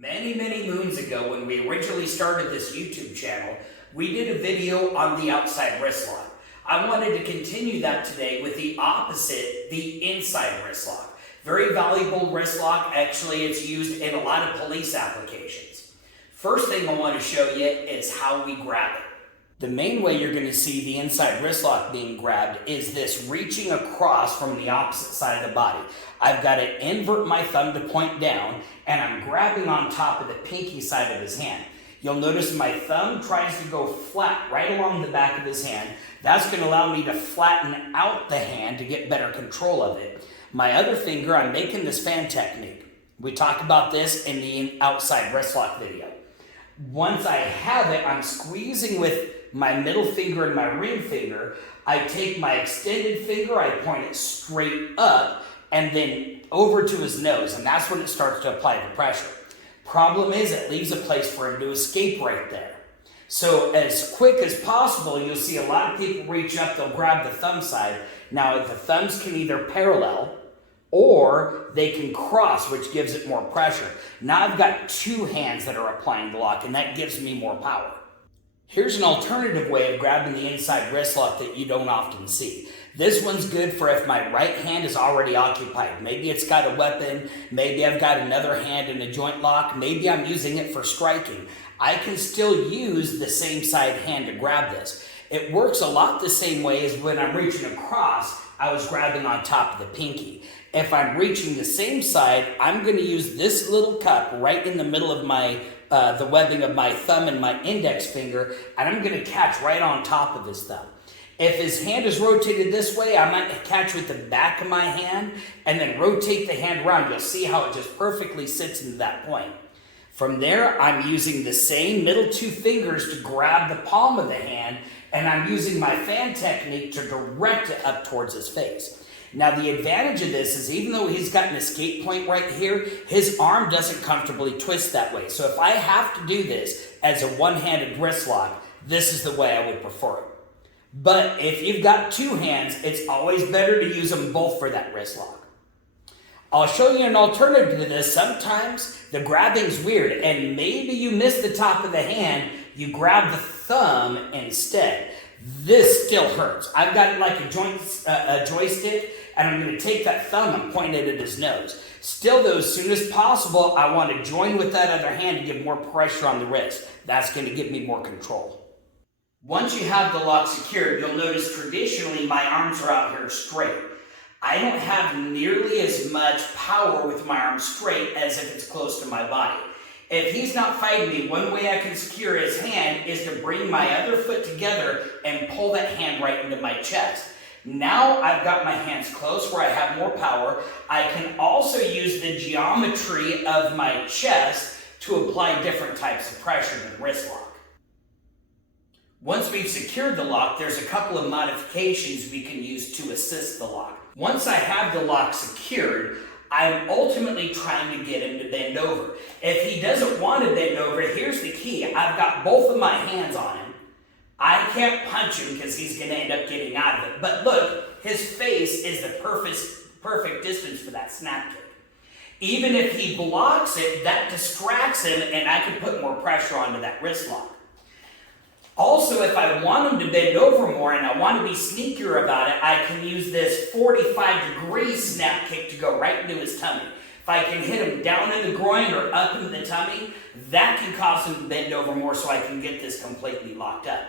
Many moons ago, when we originally started this YouTube channel, we did a video on the outside wrist lock. I wanted to continue that today with the opposite, the inside wrist lock. Very valuable wrist lock. Actually, it's used in a lot of police applications. First thing I want to show you is how we grab it. The main way you're going to see the inside wrist lock being grabbed is this reaching across from the opposite side of the body. I've got to invert my thumb to point down, and I'm grabbing on top of the pinky side of his hand. You'll notice my thumb tries to go flat right along the back of his hand. That's going to allow me to flatten out the hand to get better control of it. My other finger, I'm making this fan technique. We talked about this in the outside wrist lock video. Once I have it, I'm squeezing with my middle finger and my ring finger. I take my extended finger, I point it straight up, and then over to his nose, and that's when it starts to apply the pressure. Problem is, it leaves a place for him to escape right there. So as quick as possible, you'll see a lot of people reach up, they'll grab the thumb side. Now the thumbs can either parallel, or they can cross, which gives it more pressure. Now I've got two hands that are applying the lock, and that gives me more power. Here's an alternative way of grabbing the inside wrist lock that you don't often see. This one's good for if my right hand is already occupied. Maybe it's got a weapon, maybe I've got another hand in a joint lock, maybe I'm using it for striking. I can still use the same side hand to grab this. It works a lot the same way as when I'm reaching across, I was grabbing on top of the pinky. If I'm reaching the same side, I'm going to use this little cup right in the middle of my the webbing of my thumb and my index finger, and I'm going to catch right on top of his thumb. If his hand is rotated this way, I might catch with the back of my hand and then rotate the hand around. You'll see how it just perfectly sits into that point. From there, I'm using the same middle two fingers to grab the palm of the hand, and I'm using my fan technique to direct it up towards his face. Now, the advantage of this is even though he's got an escape point right here, his arm doesn't comfortably twist that way. So if I have to do this as a one-handed wrist lock, this is the way I would prefer it. But if you've got two hands, it's always better to use them both for that wrist lock. I'll show you an alternative to this. Sometimes the grabbing's weird, and maybe you miss the top of the hand, you grab the thumb instead. This still hurts. I've got it like a joystick, and I'm going to take that thumb and point it at his nose. Still though, as soon as possible, I want to join with that other hand to give more pressure on the wrist. That's going to give me more control. Once you have the lock secured, you'll notice traditionally my arms are out here straight. I don't have nearly as much power with my arms straight as if it's close to my body. If he's not fighting me, one way I can secure his hand is to bring my other foot together and pull that hand right into my chest. Now I've got my hands close where I have more power. I can also use the geometry of my chest to apply different types of pressure to the wrist lock. Once we've secured the lock, there's a couple of modifications we can use to assist the lock. Once I have the lock secured, I'm ultimately trying to get him to bend over. If he doesn't want to bend over, here's the key. I've got both of my hands on him. I can't punch him because he's going to end up getting out of it. But look, his face is the perfect distance for that snap kick. Even if he blocks it, that distracts him, and I can put more pressure onto that wrist lock. Also, if I want him to bend over more and I want to be sneakier about it, I can use this 45-degree snap kick to go right into his tummy. If I can hit him down in the groin or up in the tummy, that can cause him to bend over more so I can get this completely locked up.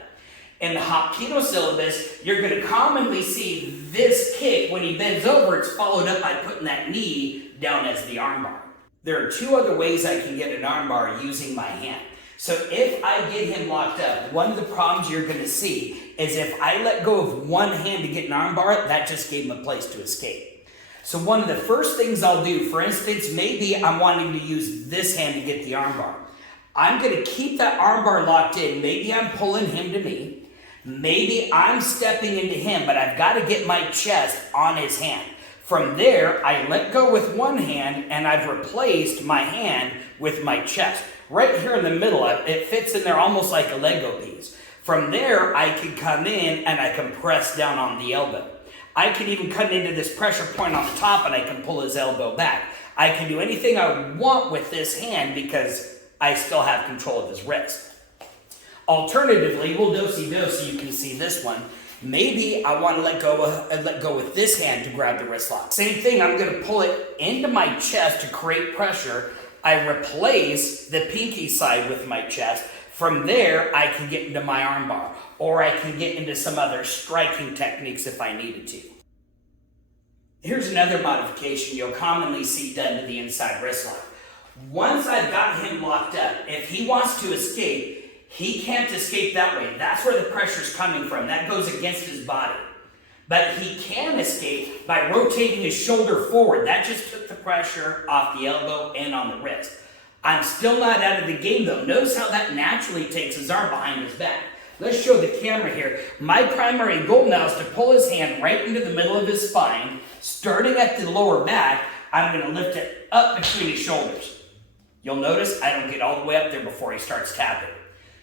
In the Hapkido syllabus, you're going to commonly see this kick, when he bends over, it's followed up by putting that knee down as the armbar. There are two other ways I can get an armbar using my hand. So if I get him locked up, one of the problems you're going to see is if I let go of one hand to get an armbar, that just gave him a place to escape. So one of the first things I'll do, for instance, maybe I'm wanting to use this hand to get the armbar. I'm going to keep that armbar locked in. Maybe I'm pulling him to me. Maybe I'm stepping into him, but I've got to get my chest on his hand. From there, I let go with one hand, and I've replaced my hand with my chest. Right here in the middle, it fits in there almost like a Lego piece. From there, I can come in and I can press down on the elbow. I can even cut into this pressure point on the top and I can pull his elbow back. I can do anything I want with this hand because I still have control of his wrist. Alternatively, we'll do-si-do so you can see this one. Maybe I want to let go with this hand to grab the wrist lock. Same thing, I'm going to pull it into my chest to create pressure. I replace the pinky side with my chest. From there, I can get into my armbar, or I can get into some other striking techniques if I needed to. Here's another modification you'll commonly see done to the inside wrist lock. Once I've got him locked up, if he wants to escape, he can't escape that way. That's where the pressure's coming from. That goes against his body. But he can escape by rotating his shoulder forward. That just took the pressure off the elbow and on the wrist. I'm still not out of the game though. Notice how that naturally takes his arm behind his back. Let's show the camera here. My primary goal now is to pull his hand right into the middle of his spine. Starting at the lower back, I'm going to lift it up between his shoulders. You'll notice I don't get all the way up there before he starts tapping.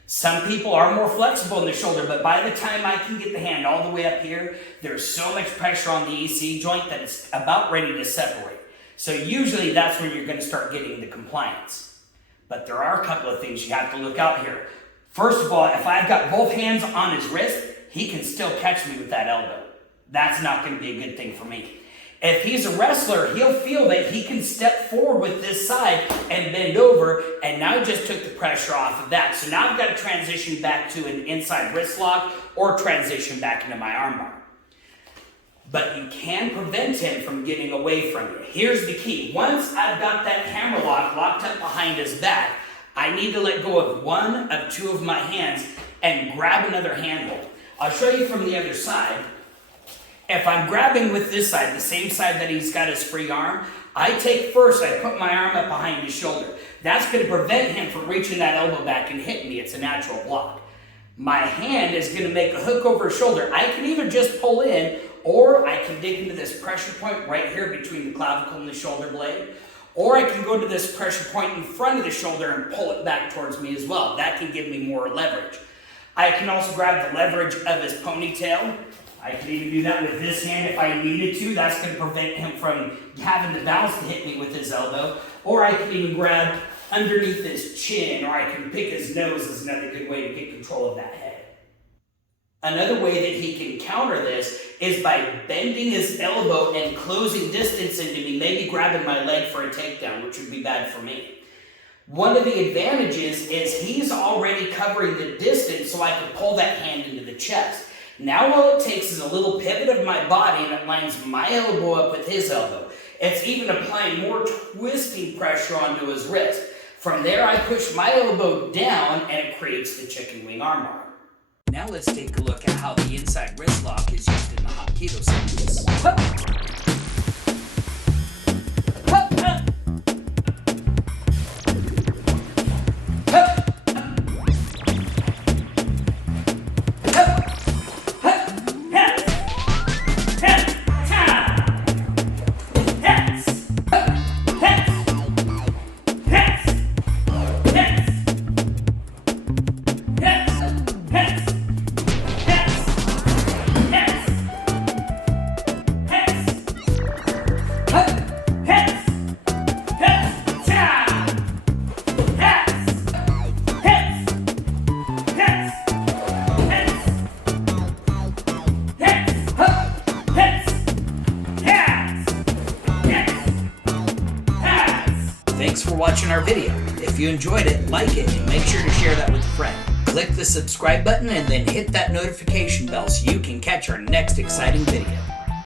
Some people are more flexible in the shoulder, but by the time I can get the hand all the way up here, there's so much pressure on the AC joint that it's about ready to separate. So usually that's when you're going to start getting the compliance. But there are a couple of things you have to look out here. First of all, if I've got both hands on his wrist, he can still catch me with that elbow. That's not going to be a good thing for me. If he's a wrestler, he'll feel that he can step forward with this side and bend over, and now just took the pressure off of that. So now I've got to transition back to an inside wrist lock or transition back into my armbar. But you can prevent him from getting away from you. Here's the key. Once I've got that hammer lock locked up behind his back, I need to let go of one of two of my hands and grab another handhold. I'll show you from the other side. If I'm grabbing with this side, the same side that he's got his free arm, I put my arm up behind his shoulder. That's going to prevent him from reaching that elbow back and hitting me. It's a natural block. My hand is going to make a hook over his shoulder. I can either just pull in, or I can dig into this pressure point right here between the clavicle and the shoulder blade, or I can go to this pressure point in front of the shoulder and pull it back towards me as well. That can give me more leverage. I can also grab the leverage of his ponytail. I can even do that with this hand if I needed to. That's going to prevent him from having the bounce to hit me with his elbow. Or I can even grab underneath his chin, or I can pick his nose is another good way to get control of that head. Another way that he can counter this is by bending his elbow and closing distance into me, maybe grabbing my leg for a takedown, which would be bad for me. One of the advantages is he's already covering the distance, so I can pull that hand into the chest. Now all it takes is a little pivot of my body and it lines my elbow up with his elbow. It's even applying more twisting pressure onto his wrist. From there I push my elbow down and it creates the chicken wing armbar. Now let's take a look at how the inside wrist lock is used in the Hapkido sequence. Thanks for watching our video. If you enjoyed it, like it, and make sure to share that with a friend. Click the subscribe button and then hit that notification bell so you can catch our next exciting video.